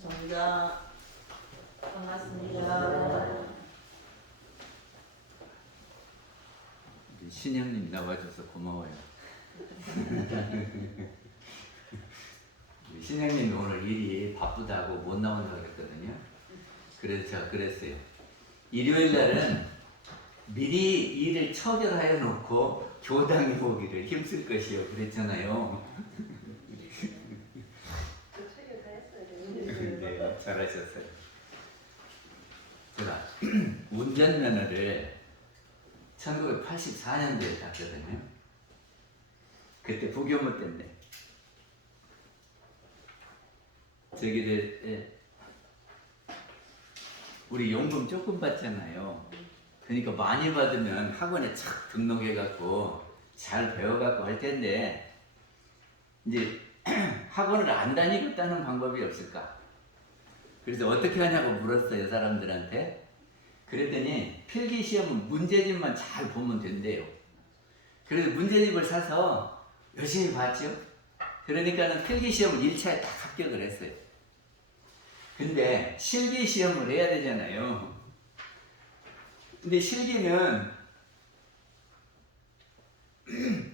정자 반갑습니다. 신영님 나와줘서 고마워요. 신영님 오늘 일이 바쁘다고 못 나온다고 그랬거든요. 그래서 제가 그랬어요. 일요일 날은 미리 일을 처결하여 놓고 교당에 오기를 힘쓸 것이요 그랬잖아요. 네, 잘하셨어요. 제가 운전면허를 1984년도에 땄거든요. 그때 부교무 때문에 저기를 우리 용금 조금 받잖아요. 그러니까 많이 받으면 학원에 착 등록해갖고 잘 배워갖고 할 텐데 이제 학원을 안 다니고 따는 방법이 없을까? 그래서 어떻게 하냐고 물었어요, 사람들한테. 그랬더니 필기시험은 문제집만 잘 보면 된대요. 그래서 문제집을 사서 열심히 봤죠. 그러니까는 필기시험을 1차에 딱 합격을 했어요. 근데 실기시험을 해야 되잖아요. 근데 실기는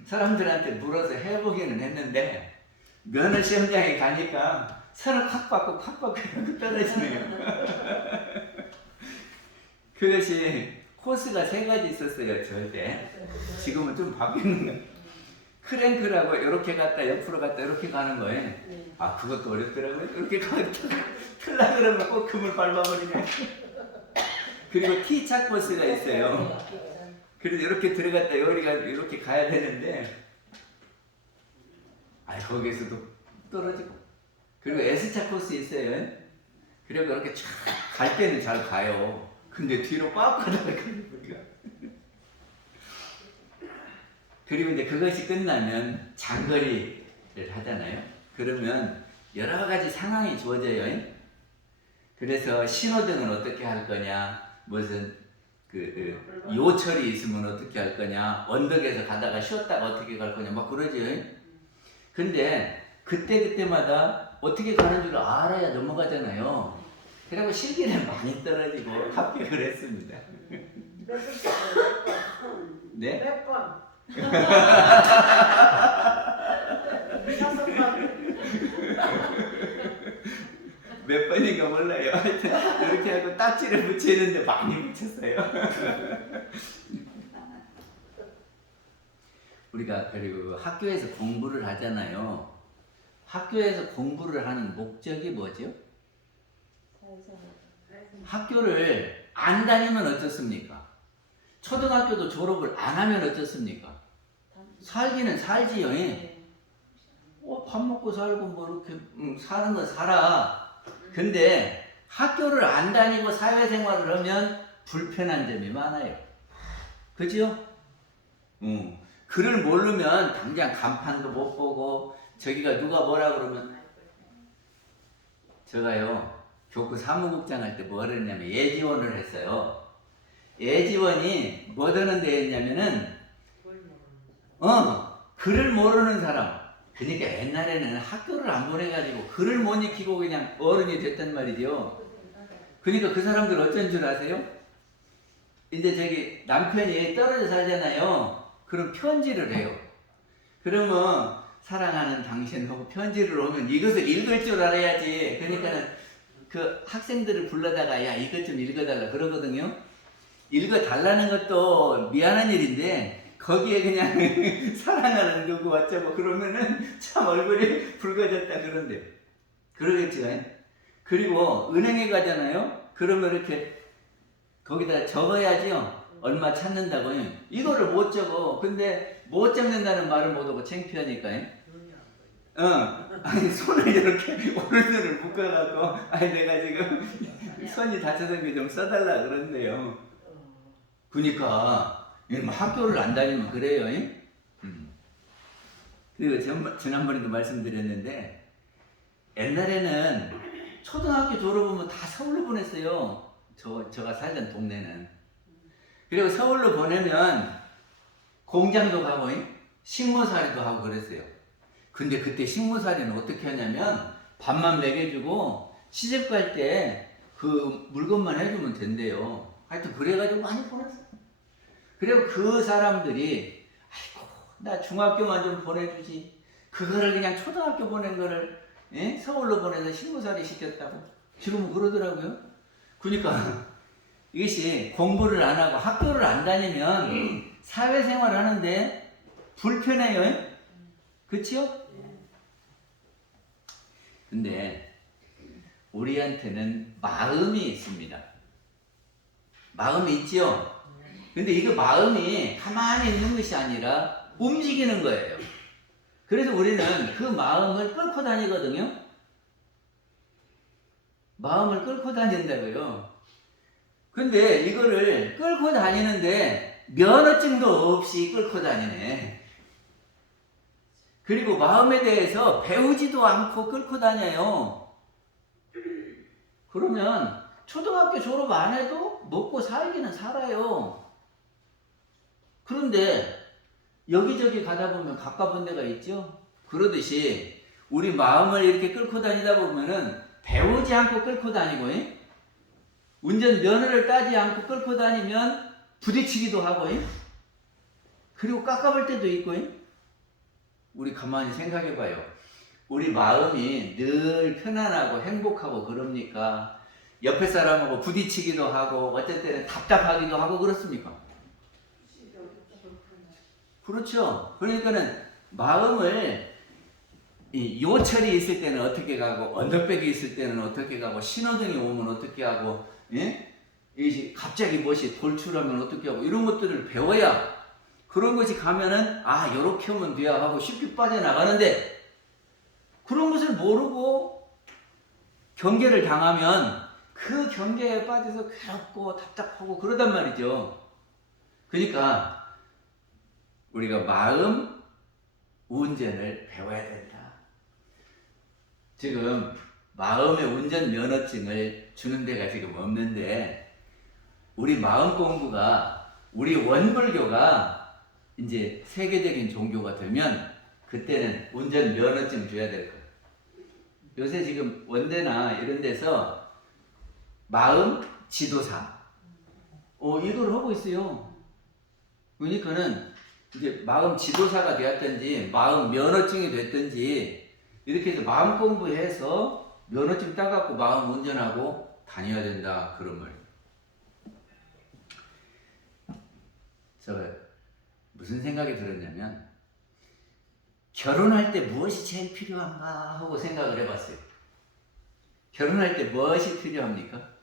사람들한테 물어서 해보기는 했는데 면허시험장에 가니까 선을 확 받고 떨어지네요. 그것이 코스가 3가지 있었어요, 저때. 지금은 좀 바뀌는 크랭크라고 이렇게 갔다 옆으로 갔다 이렇게 가는 거예요. 아, 그것도 어렵더라고요. 이렇게 가다 틀라 그러면 꼭 금을 밟아버리네. 그리고 T차 코스가 있어요. 그래서 이렇게 들어갔다 여기가 이렇게 가야 되는데 거기에서도 떨어지고. 그리고 S차 코스 있어요. 그리고 이렇게 쫙 갈 때는 잘 가요. 근데 뒤로 빡 가다가 우리가. 그리고 이제 그것이 끝나면 장거리를 하잖아요. 그러면 여러 가지 상황이 주어져요. 그래서 신호등은 어떻게 할 거냐, 무슨 요철이 있으면 어떻게 할 거냐, 언덕에서 가다가 쉬었다가 어떻게 갈 거냐, 막 그러죠. 근데 그때마다 어떻게 가는 줄 알아야 넘어가잖아요. 그리고 실기는 많이 떨어지고 합격을 했습니다. 몇 번? 네? 몇 번? 몇 번인가 몰라요. 하여튼 이렇게 하고 딱지를 붙이는데 많이 붙였어요. 우리가 그리고 학교에서 공부를 하잖아요. 학교에서 공부를 하는 목적이 뭐죠? 학교를 안 다니면 어떻습니까? 초등학교도 졸업을 안 하면 어떻습니까? 살기는 살지요. 밥 먹고 살고 뭐 이렇게 사는 거 살아. 근데 학교를 안 다니고 사회생활을 하면 불편한 점이 많아요. 그죠? 글을 모르면 당장 간판도 못 보고 저기가 누가 뭐라 그러면 제가요 교구 사무국장 할 때 뭘 했냐면 예지원을 했어요. 예지원이 뭐 하는 데였냐면은 글을 모르는 사람. 그러니까 옛날에는 학교를 안 보내가지고 글을 못 익히고 그냥 어른이 됐단 말이죠. 그러니까 그 사람들 어쩐 줄 아세요? 이제 저기 남편이 떨어져 살잖아요. 그럼 편지를 해요. 그러면 사랑하는 당신하고 편지를 오면 이것을 읽을 줄 알아야지. 그러니까는 그 학생들을 불러다가 야 이것 좀 읽어달라 그러거든요. 읽어달라는 것도 미안한 일인데 거기에 그냥 사랑하는 누구 어쩌고 그러면은 참 얼굴이 붉어졌다 그런데 그러겠죠. 그리고 은행에 가잖아요. 그러면 이렇게 거기다 적어야지요. 얼마 찾는다고. 이거를 못 적어. 근데 못 적는다는 말을 못하고 창피하니까. 아니 손을 이렇게 오른손을 묶어갖고 내가 지금 손이 다쳐서 좀 써달라 그런데요. 그러니까 학교를 안 다니면 그래요. 그리고 지난번에도 말씀드렸는데 옛날에는 초등학교 졸업하면 다 서울로 보냈어요. 제가 살던 동네는. 그리고 서울로 보내면 공장도 가고 식모살이도 하고 그랬어요. 근데 그때 식모살이는 어떻게 하냐면 밥만 먹여주고 시집 갈 때 그 물건만 해주면 된대요. 하여튼 그래가지고 많이 보냈어. 그리고 그 사람들이 아이고 나 중학교만 좀 보내주지. 그거를 그냥 초등학교 보낸 거를 서울로 보내서 식모살이 시켰다고 지금은 그러더라고요. 그러니까 이것이 공부를 안 하고 학교를 안 다니면 사회생활 하는데 불편해요. 그치요? 근데 우리한테는 마음이 있습니다. 마음이 있지요? 근데 이거 마음이 가만히 있는 것이 아니라 움직이는 거예요. 그래서 우리는 그 마음을 끌고 다니거든요. 마음을 끌고 다닌다고요. 근데 이거를 끌고 다니는데 면허증도 없이 끌고 다니네. 그리고 마음에 대해서 배우지도 않고 끌고 다녀요. 그러면 초등학교 졸업 안 해도 먹고 살기는 살아요. 그런데 여기저기 가다 보면 가까운 데가 있죠. 그러듯이 우리 마음을 이렇게 끌고 다니다 보면은 배우지 않고 끌고 다니고 운전 면허를 따지 않고 끌고 다니면 부딪히기도 하고 그리고 깎아볼 때도 있고 우리 가만히 생각해 봐요. 우리 마음이 늘 편안하고 행복하고 그럽니까? 옆에 사람하고 부딪히기도 하고 어쩔 때는 답답하기도 하고 그렇습니까? 그렇죠. 그러니까는 마음을 이 요철이 있을 때는 어떻게 가고 언덕백이 있을 때는 어떻게 가고 신호등이 오면 어떻게 하고 이 갑자기 무엇이 돌출하면 어떻게 하고 이런 것들을 배워야 그런 것이 가면은 아 요렇게 하면 돼야 하고 쉽게 빠져나가는데 그런 것을 모르고 경계를 당하면 그 경계에 빠져서 괴롭고 답답하고 그러단 말이죠. 그러니까 우리가 마음 운전을 배워야 된다. 지금 마음의 운전 면허증을 주는 데가 지금 없는데 우리 마음 공부가 우리 원불교가 이제 세계적인 종교가 되면 그때는 운전 면허증 줘야 될 거예요. 요새 지금 원대나 이런 데서 마음 지도사 이걸 하고 있어요. 그러니까는 이제 마음 지도사가 되었든지 마음 면허증이 됐든지 이렇게 해서 마음 공부해서 면허증 따갖고 마음 운전하고 다녀야 된다 그런 말. 저 무슨 생각이 들었냐면 결혼할 때 무엇이 제일 필요한가 하고 생각을 해봤어요. 결혼할 때 무엇이 필요합니까?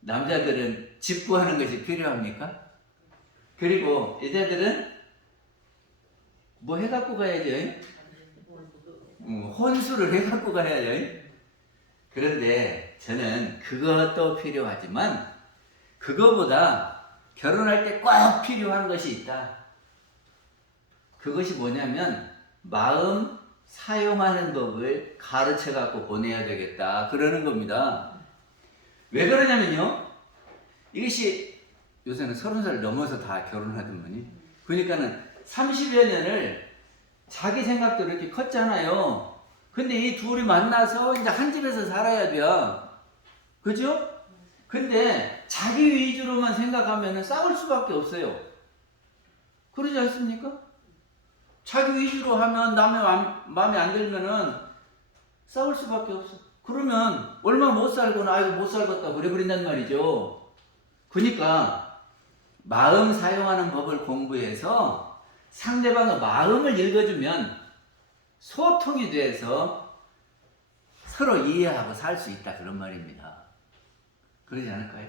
남자들은 집 구하는 것이 필요합니까? 그리고 여자들은 뭐 해갖고 가야죠? 혼수를 해갖고 가야죠? 그런데 저는 그것도 필요하지만 그거보다 결혼할 때 꼭 필요한 것이 있다. 그것이 뭐냐면 마음 사용하는 법을 가르쳐갖고 보내야 되겠다 그러는 겁니다. 왜 그러냐면요, 이것이 요새는 30살 넘어서 다 결혼하더만요. 그러니까는 30여 년을 자기 생각대로 이렇게 컸잖아요. 근데 이 둘이 만나서 이제 한 집에서 살아야 돼요. 그죠? 근데 자기 위주로만 생각하면 싸울 수밖에 없어요. 그러지 않습니까? 자기 위주로 하면 남의 마음에 안 들면은 싸울 수밖에 없어. 그러면 얼마 못 살거나 아이고 못 살겠다 그래버린단 말이죠. 그러니까 마음 사용하는 법을 공부해서 상대방의 마음을 읽어주면 소통이 돼서 서로 이해하고 살 수 있다 그런 말입니다. 그러지 않을까요?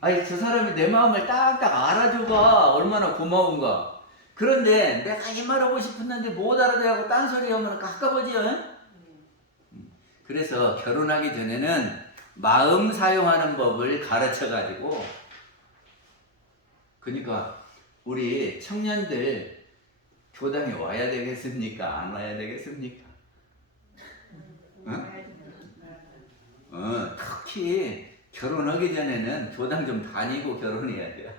아니 저 사람이 내 마음을 딱딱 알아줘가 얼마나 고마운가. 그런데 내가 이 말 하고 싶었는데 못 알아듣고 딴소리 하면 깝깝하지요. 그래서 결혼하기 전에는 마음 사용하는 법을 가르쳐 가지고 그러니까 우리 청년들 교당에 와야 되겠습니까? 안 와야 되겠습니까? 특히 결혼하기 전에는 교당 좀 다니고 결혼해야 돼요.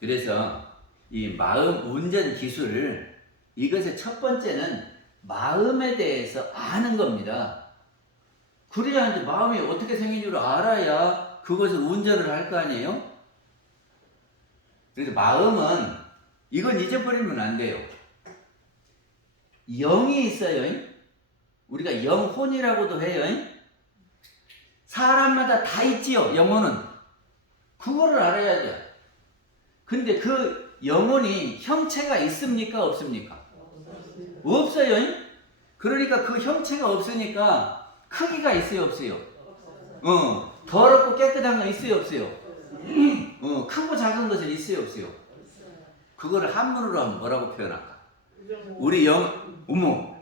그래서 이 마음 운전 기술, 이것의 첫 번째는 마음에 대해서 아는 겁니다. 그래야 이제 마음이 어떻게 생긴 줄 알아야 그것을 운전을 할 거 아니에요? 그래서 마음은 이건 잊어버리면 안 돼요. 영이 있어요. 우리가 영혼이라고도 해요. 사람마다 다 있지요, 영혼은. 그거를 알아야 돼요. 근데 그 영혼이 형체가 있습니까? 없습니까? 없어요. 그러니까 그 형체가 없으니까 크기가 있어요, 없어요? 더럽고 깨끗한 거 있어요, 없어요? 크고 작은 것은 있어요, 없어요? 그거를 한문으로 하면 뭐라고 표현할까? 우리 어머,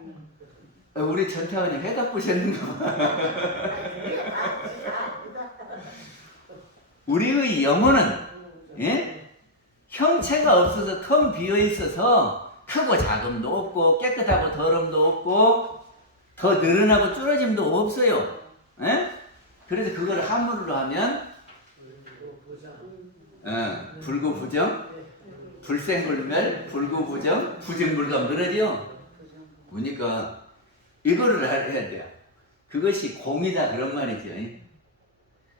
우리 전태환이 해답 보셨는가 봐. 우리의 영혼은, 예? 형체가 없어서 텅 비어 있어서 크고 작음도 없고 깨끗하고 더러움도 없고 더 늘어나고 줄어짐도 없어요. 예? 그래서 그걸 한문으로 하면 불구부정, 불생불멸, 불구부정, 부정불감 그러죠. 그러니까 이거를 해야 돼요. 그것이 공이다 그런 말이죠.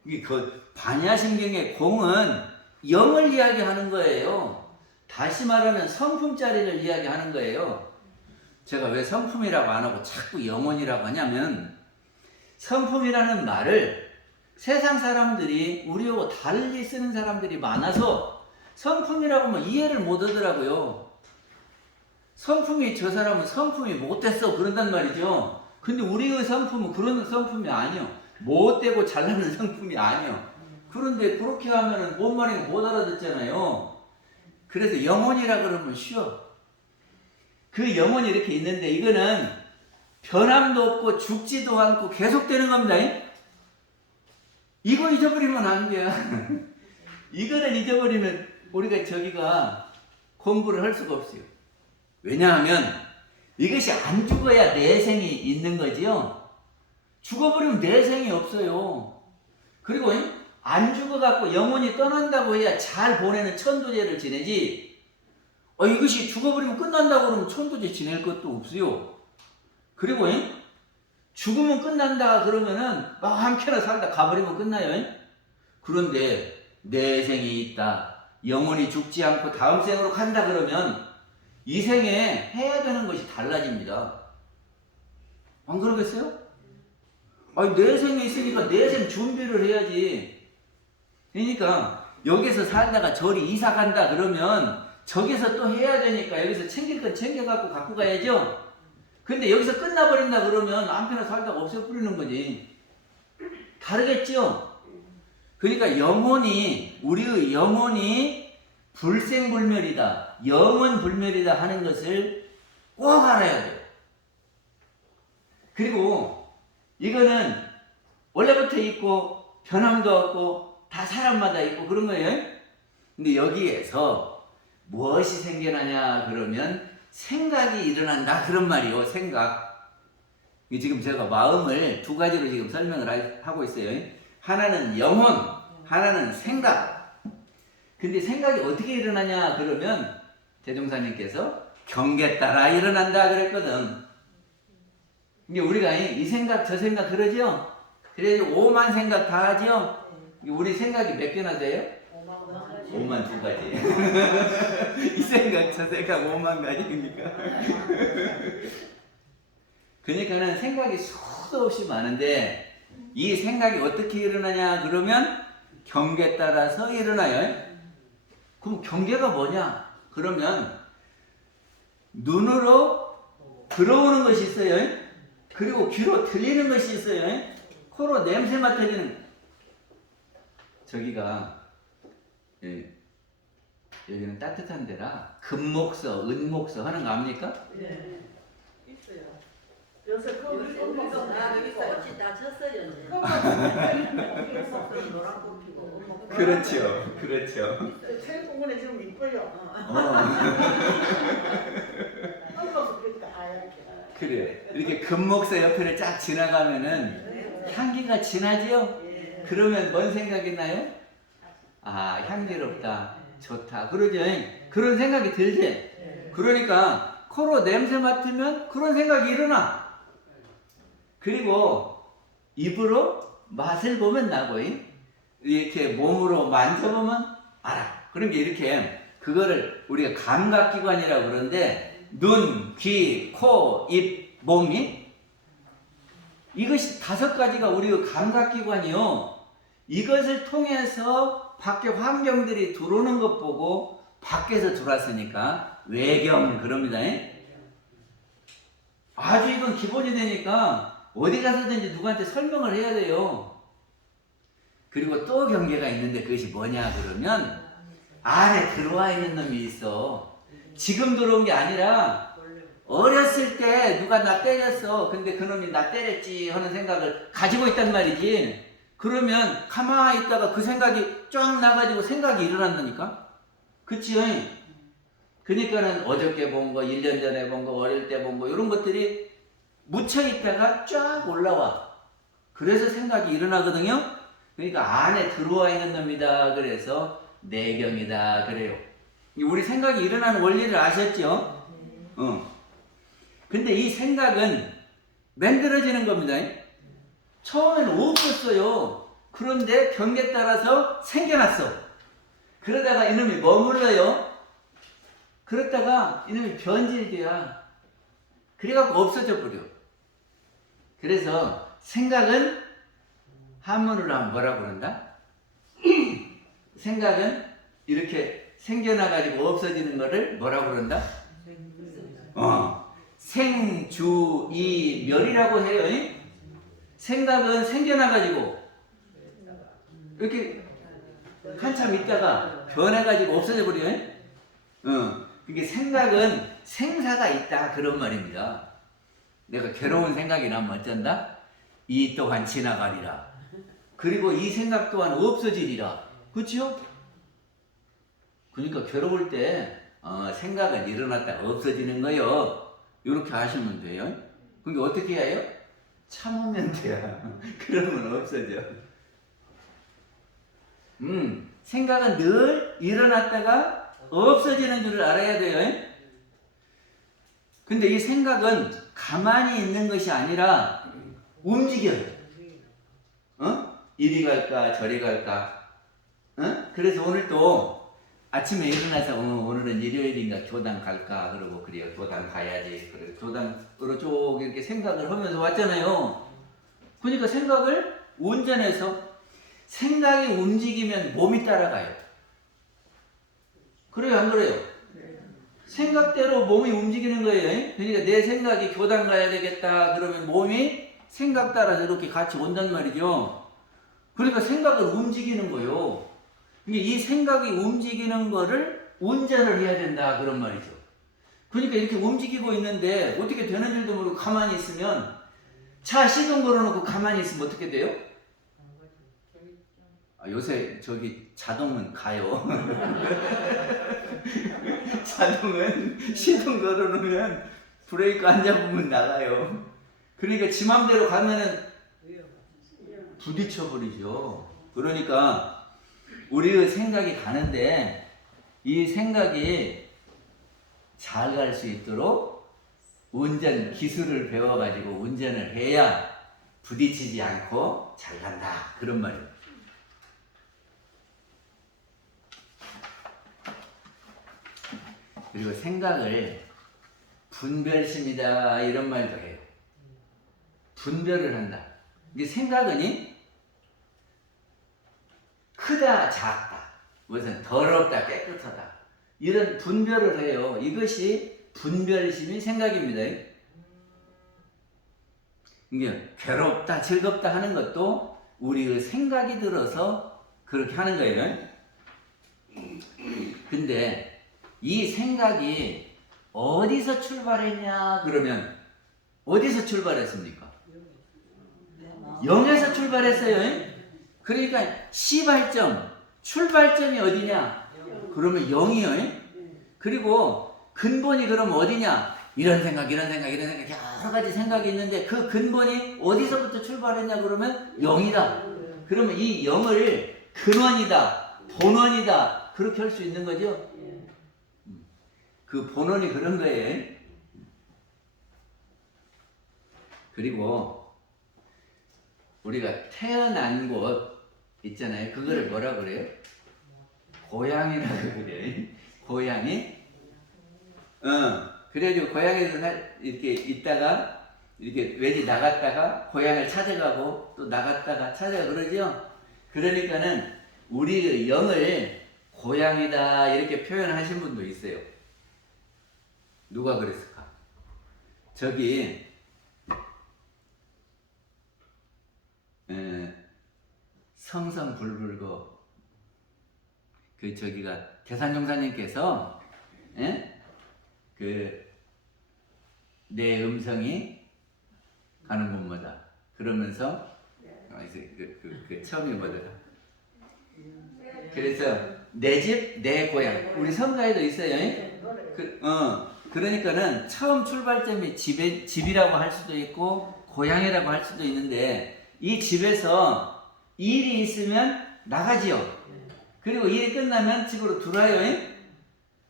이게 그 반야심경의 공은 영을 이야기하는 거예요. 다시 말하면 성품짜리를 이야기하는 거예요. 제가 왜 성품이라고 안 하고 자꾸 영혼이라고 하냐면, 성품이라는 말을 세상 사람들이 우리하고 달리 쓰는 사람들이 많아서 성품이라고 하면 이해를 못 하더라고요. 성품이, 저 사람은 성품이 못됐어 그런단 말이죠. 근데 우리의 성품은 그런 성품이 아니요. 못되고 잘나는 성품이 아니요. 그런데 그렇게 하면은 뭔 말인가 못 알아듣잖아요. 그래서 영혼이라 그러면 쉬워. 그 영혼이 이렇게 있는데 이거는 변함도 없고 죽지도 않고 계속되는 겁니다. 이거 잊어버리면 안 돼요. 이거를 잊어버리면 우리가 저기가 공부를 할 수가 없어요. 왜냐하면 이것이 안 죽어야 내생이 있는 거지요. 죽어버리면 내생이 없어요. 그리고 안 죽어갖고 영혼이 떠난다고 해야 잘 보내는 천도제를 지내지, 이것이 죽어버리면 끝난다고 그러면 천도제 지낼 것도 없어요. 그리고 죽으면 끝난다 그러면은 한켜나 살다 가버리면 끝나요. 그런데 내생이 있다, 영혼이 죽지 않고 다음 생으로 간다 그러면 이 생에 해야 되는 것이 달라집니다. 안 그러겠어요? 내생에 있으니까 내생 준비를 해야지. 그러니까 여기서 살다가 저리 이사 간다 그러면 저기서 또 해야 되니까 여기서 챙길 건 챙겨갖고 갖고 가야죠. 근데 여기서 끝나버린다 그러면 한편에 살다가 없애버리는 거지. 다르겠죠? 그러니까 우리의 영혼이 불생불멸이다, 영원불멸이다 하는 것을 꼭 알아야 돼요. 그리고 이거는 원래부터 있고 변함도 없고 다 사람마다 있고 그런 거예요. 근데 여기에서 무엇이 생겨나냐 그러면 생각이 일어난다 그런 말이요. 생각. 지금 제가 마음을 두 가지로 지금 설명을 하고 있어요. 하나는 영혼, 하나는 생각. 근데 생각이 어떻게 일어나냐 그러면 대종사님께서 경계 따라 일어난다 그랬거든. 근데 우리가 이 생각 저 생각 그러죠? 그래서 오만 생각 다 하죠? 우리 생각이 몇 개나 돼요? 5만 두 가지. 이 생각 저 생각 5만 가지입니까? 그러니까는 생각이 수도 없이 많은데 이 생각이 어떻게 일어나냐 그러면 경계에 따라서 일어나요. 그럼 경계가 뭐냐? 그러면 눈으로 들어오는 것이 있어요. 그리고 귀로 들리는 것이 있어요. 코로 냄새 맡아지는. 저기가 여기는 따뜻한 데라 금목서, 은목서 하는 거 압니까? 네. 있어요. 요새 거기 꽃이 다 쳤어요. 노란 꽃 피고. 그렇죠, 그렇죠. 체육공원에 지금 이뻐요. 그래. 이렇게 금목서 옆에를 쫙 지나가면은 향기가 진하지요? 그러면 뭔 생각이 나요? 향기롭다. 좋다. 그러죠. 그런 생각이 들지. 네. 그러니까 코로 냄새 맡으면 그런 생각이 일어나. 그리고 입으로 맛을 보면 나고, 이렇게 몸으로 만져보면 알아. 그러니까 이렇게 그거를 우리가 감각기관이라고 그러는데, 눈, 귀, 코, 입, 몸이 이것이 5가지가 우리 감각기관이요. 이것을 통해서 밖에 환경들이 들어오는 것 보고 밖에서 들어왔으니까 외경 그럽니다. 아주 이건 기본이 되니까 어디 가서든지 누구한테 설명을 해야 돼요. 그리고 또 경계가 있는데 그것이 뭐냐 그러면 안에 들어와 있는 놈이 있어. 지금 들어온 게 아니라 어렸을 때 누가 나 때렸어. 근데 그놈이 나 때렸지 하는 생각을 가지고 있단 말이지. 그러면 가만히 있다가 그 생각이 쫙 나가지고 생각이 일어난다니까? 그치요? 그러니까는 어저께 본 거, 1년 전에 본 거, 어릴 때 본 거 이런 것들이 묻혀있다가 쫙 올라와. 그래서 생각이 일어나거든요? 그러니까 안에 들어와 있는 놈이다. 그래서 내경이다. 그래요. 우리 생각이 일어나는 원리를 아셨죠? 근데 이 생각은 만들어지는 겁니다. 처음에는 없었어요. 그런데 경계에 따라서 생겨났어. 그러다가 이놈이 머물러요. 그러다가 이놈이 변질돼야. 그래갖고 없어져 버려. 그래서 생각은 한문으로 하면 뭐라고 그런다? 생각은 이렇게 생겨나가지고 없어지는 거를 뭐라고 그런다? 생주이멸이라고 해요. 생각은 생겨나가지고 이렇게 한참 있다가 변해가지고 없어져 버려요. 그게 생각은 생사가 있다 그런 말입니다. 내가 괴로운 생각이 나면 어쩐다? 이 또한 지나가리라. 그리고 이 생각 또한 없어지리라. 그렇죠? 그러니까 괴로울 때 생각은 일어났다가 없어지는 거요. 이렇게 하시면 돼요. 그게 어떻게 해요? 참으면 돼요. 그러면 없어져. 생각은 늘 일어났다가 없어지는 줄을 알아야 돼요. 근데 이 생각은 가만히 있는 것이 아니라 움직여요. 이리 갈까 저리 갈까. 그래서 오늘 또 아침에 일어나서 오늘은 일요일인가 교당 갈까 그러고 그래요. 교당 가야지. 그래 교당으로 쭉 이렇게 생각을 하면서 왔잖아요. 그러니까 생각을 운전해서 생각이 움직이면 몸이 따라가요. 그래요 안 그래요? 생각대로 몸이 움직이는 거예요. 그러니까 내 생각이 교당 가야 되겠다 그러면 몸이 생각 따라서 이렇게 같이 온단 말이죠. 그러니까 생각을 움직이는 거예요. 이 생각이 움직이는 거를 운전을 해야 된다 그런 말이죠. 그러니까 이렇게 움직이고 있는데 어떻게 되는 줄도 모르고 가만히 있으면 차 시동 걸어놓고 가만히 있으면 어떻게 돼요? 요새 저기 자동은 가요. 자동은 시동 걸어놓으면 브레이크 안 잡으면 나가요. 그러니까 지 맘대로 가면은 부딪혀버리죠. 그러니까 우리의 생각이 가는데 이 생각이 잘 갈 수 있도록 운전 기술을 배워가지고 운전을 해야 부딪히지 않고 잘 간다 그런 말이에요. 그리고 생각을 분별심이다 이런 말도 해요. 분별을 한다. 이게 생각은 크다 작다 무슨 더럽다 깨끗하다 이런 분별을 해요. 이것이 분별심이 생각입니다. 이게 괴롭다 즐겁다 하는 것도 우리의 생각이 들어서 그렇게 하는 거예요. 근데 이 생각이 어디서 출발했냐 그러면 어디서 출발했습니까? 영에서 출발했어요. 그러니까 시발점 출발점이 어디냐 그러면 영이요. 그리고 근본이 그럼 어디냐 이런 생각 여러 가지 생각이 있는데 그 근본이 어디서부터 출발했냐 그러면 영이다. 그러면 이 영을 근원이다 본원이다 그렇게 할 수 있는 거죠. 그 본원이 그런 거예요. 그리고 우리가 태어난 곳 있잖아요. 그거를 뭐라 그래요? 고향이라고 그래요. 고향이. 그래가지고 고향에서 이렇게 있다가 이렇게 외지 나갔다가 고향을 찾아가고 또 나갔다가 찾아가 그러죠. 그러니까는 우리의 영을 고향이다 이렇게 표현하신 분도 있어요. 누가 그랬을까? 저기 성성불불고 그 저기가 대산종사님께서 그 내 음성이 가는 곳마다 그러면서 그 처음이 뭐더라? 그래서 내 집 내 고향 우리 성가에도 있어요. 그러니까는 처음 출발점이 집이라고 할 수도 있고 고향이라고 할 수도 있는데 이 집에서 일이 있으면 나가지요. 그리고 일이 끝나면 집으로 들어와요.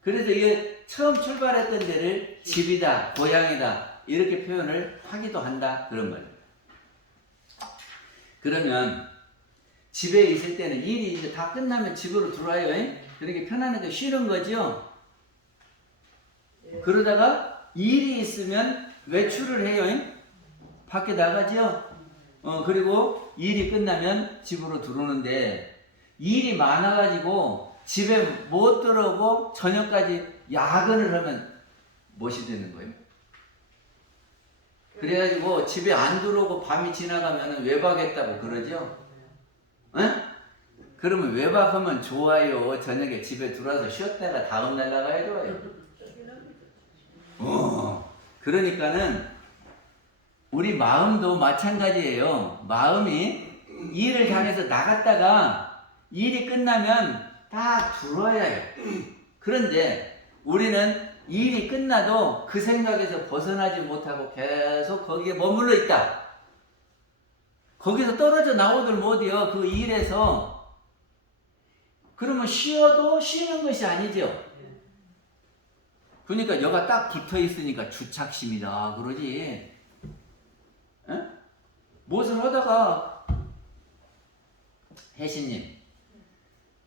그래서 이게 처음 출발했던 데를 집이다, 고향이다 이렇게 표현을 하기도 한다 그런 말이에요. 그러면 집에 있을 때는 일이 이제 다 끝나면 집으로 들어와요. 그렇게 편안하게 쉬는 거죠. 그러다가 일이 있으면 외출을 해요. 밖에 나가죠. 그리고 일이 끝나면 집으로 들어오는데 일이 많아가지고 집에 못 들어오고 저녁까지 야근을 하면 무엇이 되는 거예요? 그래가지고 집에 안 들어오고 밤이 지나가면 외박했다고 그러죠? 그러면 외박하면 좋아요. 저녁에 집에 들어와서 쉬었다가 다음날 나가야 좋아요. 그러니까는 우리 마음도 마찬가지예요. 마음이 일을 향해서 나갔다가 일이 끝나면 다 들어와야 해요. 그런데 우리는 일이 끝나도 그 생각에서 벗어나지 못하고 계속 거기에 머물러 있다. 거기서 떨어져 나오들 못해요. 그 일에서. 그러면 쉬어도 쉬는 것이 아니죠. 그러니까 여가 딱 붙어 있으니까 주착심이다 그러지. 무엇을 하다가 혜신님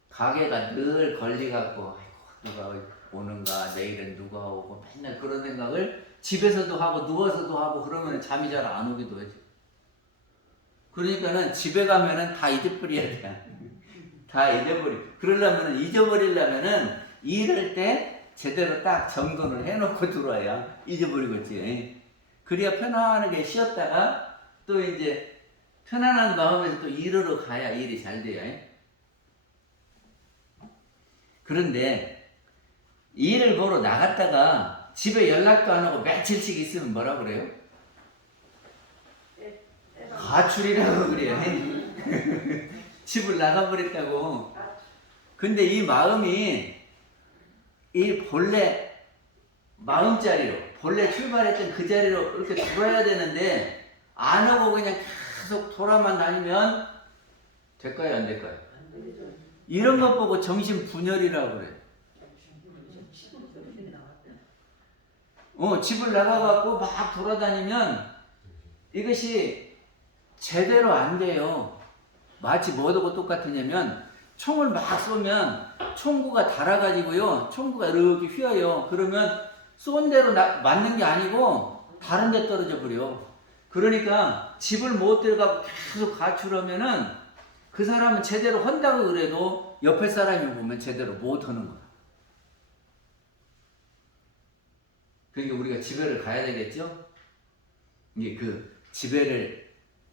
가게가 늘 걸리갖고 누가 오는가 내일은 누가 오고 맨날 그런 생각을 집에서도 하고 누워서도 하고 그러면 잠이 잘 안 오기도 하죠. 그러니까는 집에 가면은 다 잊어버려야 돼. 다 잊어버려. 그러려면은 잊어버리려면은 일할 때 제대로 딱 정돈을 해놓고 들어와야 잊어버리겠지. 그래야 편안하게 쉬었다가 또 이제 편안한 마음에서 또 일하러 가야 일이 잘 돼요. 그런데 일을 보러 나갔다가 집에 연락도 안 하고 며칠씩 있으면 뭐라 그래요? 가출이라고 그래요. 집을 나가버렸다고. 근데 이 마음이 이 본래 마음자리로 본래 출발했던 그 자리로 이렇게 돌아야 되는데 안 하고 그냥 계속 돌아만 다니면 될까요? 안 될까요? 이런 것 보고 정신분열이라고 그래. 집을 나가갖고 막 돌아다니면 이것이 제대로 안 돼요. 마치 뭐하고 똑같으냐면 총을 막 쏘면 총구가 달아가지고요. 총구가 이렇게 휘어요. 그러면 쏜 대로 맞는 게 아니고 다른 데 떨어져 버려. 그러니까 집을 못 들어가고 계속 가출하면은 그 사람은 제대로 한다고 그래도 옆에 사람이 보면 제대로 못 하는 거야. 그러니까 우리가 집에를 가야 되겠죠? 이게 그 집에를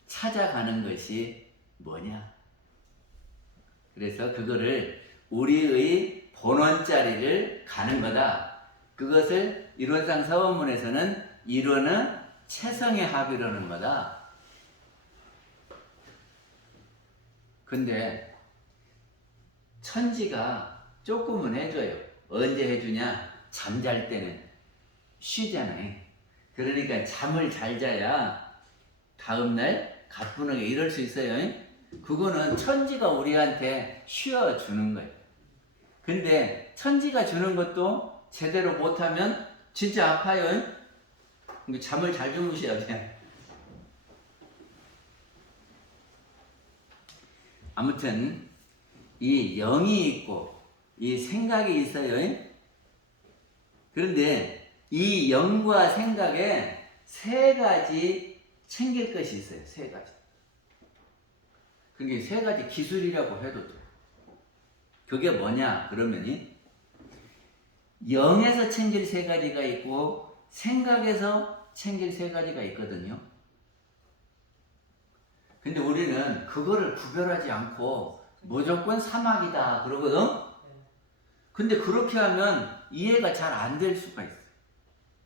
찾아가는 것이 뭐냐? 그래서 그거를 우리의 본원자리를 가는 거다. 그것을 이론상 서원문에서는 이론은 체성의 합이라는 거다. 근데 천지가 조금은 해줘요. 언제 해주냐? 잠잘 때는 쉬잖아요. 그러니까 잠을 잘 자야 다음날 가뿐하게 일할 수 있어요. 그거는 천지가 우리한테 쉬어주는 거예요. 근데 천지가 주는 것도 제대로 못하면 진짜 아파요. 그러니까 잠을 잘 주무셔야 돼. 아무튼 이 영이 있고 이 생각이 있어요. 그런데 이 영과 생각에 세 가지 챙길 것이 있어요. 세 가지. 그게 세 가지 기술이라고 해도 돼. 그게 뭐냐 그러면이 영에서 챙길 세 가지가 있고 생각에서 챙길 세 가지가 있거든요. 근데 우리는 그거를 구별하지 않고 무조건 사막이다 그러거든. 근데 그렇게 하면 이해가 잘 안 될 수가 있어요.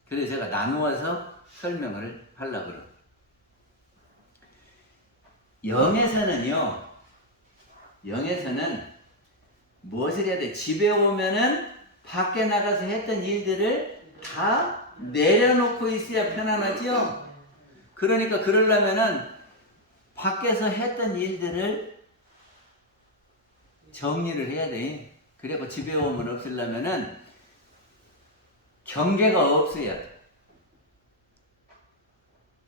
그래서 제가 나누어서 설명을 하려고 그래요. 영에서는 무엇을 해야 돼? 집에 오면은 밖에 나가서 했던 일들을 다 내려놓고 있어야 편안하죠? 그러니까 그러려면은 밖에서 했던 일들을 정리를 해야 돼. 그리고 집에 오면 없으려면은 경계가 없어야 돼.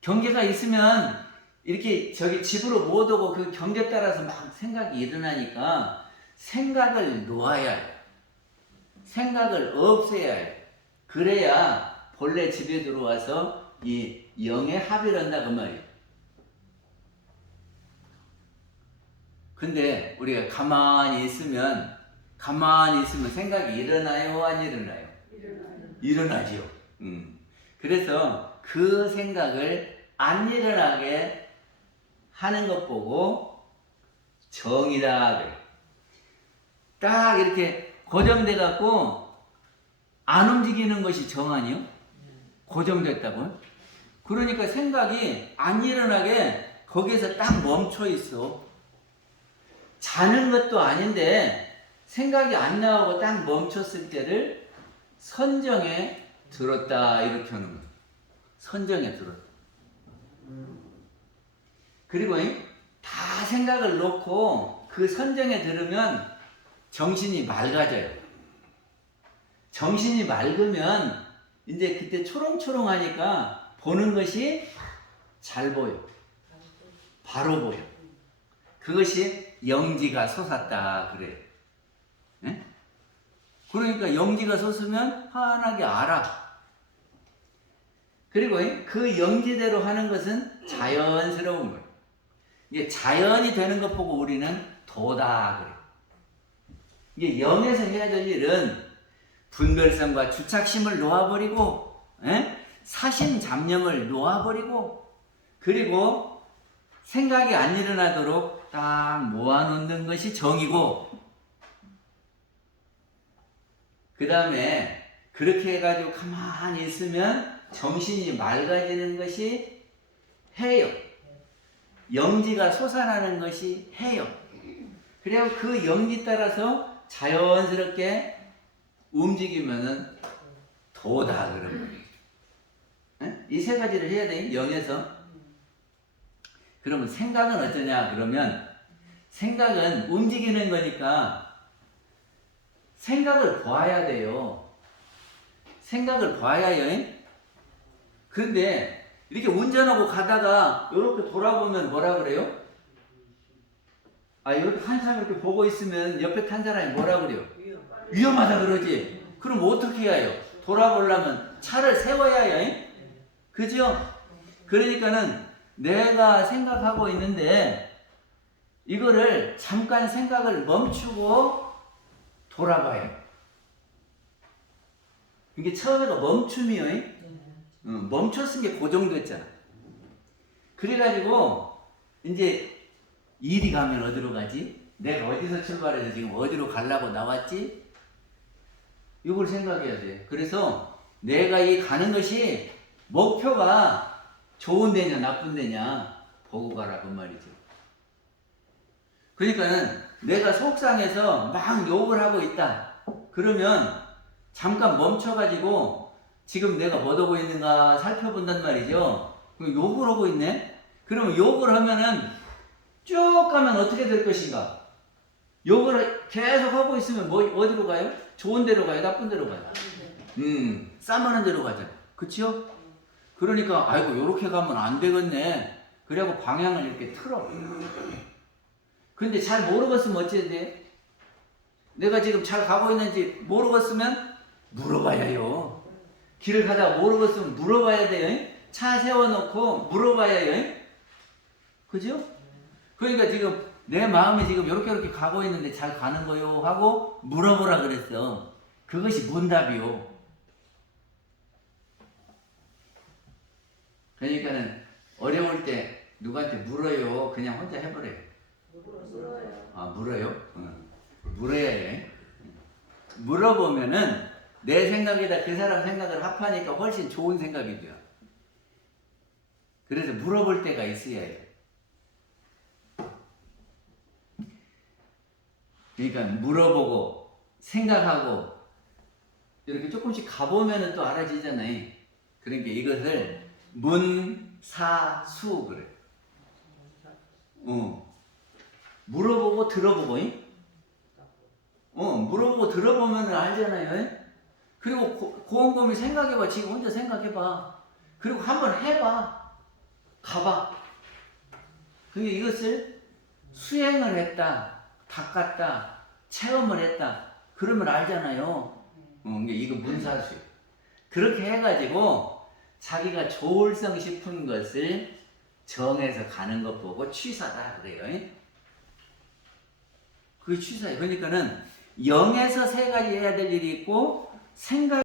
경계가 있으면 이렇게 저기 집으로 못 오고 그 경계 따라서 막 생각이 일어나니까 생각을 놓아야 해. 생각을 없애야 해. 그래야 본래 집에 들어와서 이 영에 합의를 한다 그 말이에요. 근데 우리가 가만히 있으면 생각이 일어나요? 안 일어나요? 일어나죠. 그래서 그 생각을 안 일어나게 하는 것 보고 정이다 그래. 딱 이렇게 고정돼 갖고 안 움직이는 것이 정 아니요? 고정됐다고. 그러니까 생각이 안 일어나게 거기에서 딱 멈춰 있어. 자는 것도 아닌데 생각이 안 나오고 딱 멈췄을 때를 선정에 들었다 이렇게 하는 거예요. 선정에 들었다. 그리고 다 생각을 놓고 그 선정에 들으면 정신이 맑아져요. 정신이 맑으면 이제 그때 초롱초롱하니까 보는 것이 잘 보여. 바로 보여. 그것이 영지가 솟았다 그래요. 네? 그러니까 영지가 솟으면 환하게 알아. 그리고 그 영지대로 하는 것은 자연스러운 거예요. 이게 자연이 되는 것 보고 우리는 도다 그래요. 이게 영에서 해야 될 일은 분별성과 주착심을 놓아버리고, 사심 잡념을 놓아버리고, 그리고 생각이 안 일어나도록 딱 모아놓는 것이 정이고, 그 다음에 그렇게 해가지고 가만히 있으면 정신이 맑아지는 것이 해요. 영지가 솟아나는 것이 해요. 그래야 그 영지 따라서 자연스럽게 움직이면은 도다 그런 거예요. 이 세 가지를 해야 돼. 영에서. 그러면 생각은 어떠냐? 그러면 생각은 움직이는 거니까 생각을 봐야 돼요. 생각을 봐야요. 그런데 이렇게 운전하고 가다가 이렇게 돌아보면 뭐라 그래요? 이렇게 한참 이렇게 보고 있으면 옆에 탄 사람이 뭐라 그래요? 위험하다 그러지. 그럼 어떻게 해야 해요? 돌아보려면 차를 세워야 해요. 그죠? 그러니까는 내가 생각하고 있는데 이거를 잠깐 생각을 멈추고 돌아봐요. 이게 처음에가 멈춤이요. 멈췄은 게 고정됐잖아. 그래가지고 이제 일이 가면 어디로 가지? 내가 어디서 출발해서 지금 어디로 가려고 나왔지? 이걸 생각해야 돼. 그래서 내가 이 가는 것이 목표가 좋은 데냐 나쁜 데냐 보고 가라 그 말이죠. 그러니까는 내가 속상해서 막 욕을 하고 있다. 그러면 잠깐 멈춰가지고 지금 내가 뭐 하고 있는가 살펴본단 말이죠. 욕을 하고 있네? 그러면 욕을 하면은 쭉 가면 어떻게 될 것인가? 요거를 계속 하고 있으면 뭐 어디로 가요? 좋은 데로 가요? 나쁜 데로 가요? 싸마는 데로 가죠. 그쵸? 그러니까 아이고 요렇게 가면 안 되겠네. 그래갖고 방향을 이렇게 틀어. 근데 잘 모르겠으면 어찌해야 돼? 내가 지금 잘 가고 있는지 모르겠으면 물어봐야 해요. 길을 가다가 모르겠으면 물어봐야 돼요. 차 세워놓고 물어봐야 해요. 그죠? 그러니까 지금 내 마음이 지금 이렇게 가고 있는데 잘 가는 거요 하고 물어보라 그랬어. 그것이 문답이요. 그러니까는 어려울 때 누구한테 물어요. 그냥 혼자 해버려요. 물어요. 아 물어요? 응. 물어야 해. 물어보면은 내 생각에다 그 사람 생각을 합하니까 훨씬 좋은 생각이 돼요. 그래서 물어볼 때가 있어야 해요. 그러니까 물어보고 생각하고 이렇게 조금씩 가보면은 또 알아지잖아요. 그러니까 이것을 문사수 그래. 물어보고 들어보고, 물어보고 들어보면은 알잖아요. 그리고 곰곰이 생각해봐. 지금 혼자 생각해봐. 그리고 한번 해봐. 가봐. 그게 이것을 수행을 했다. 닦았다. 체험을 했다. 그러면 알잖아요. 이거 문사수. 그렇게 해가지고 자기가 조울성 싶은 것을 정해서 가는 것 보고 취사다 그래요. 그게 취사예요. 그러니까는 영에서 세 가지 해야 될 일이 있고 생각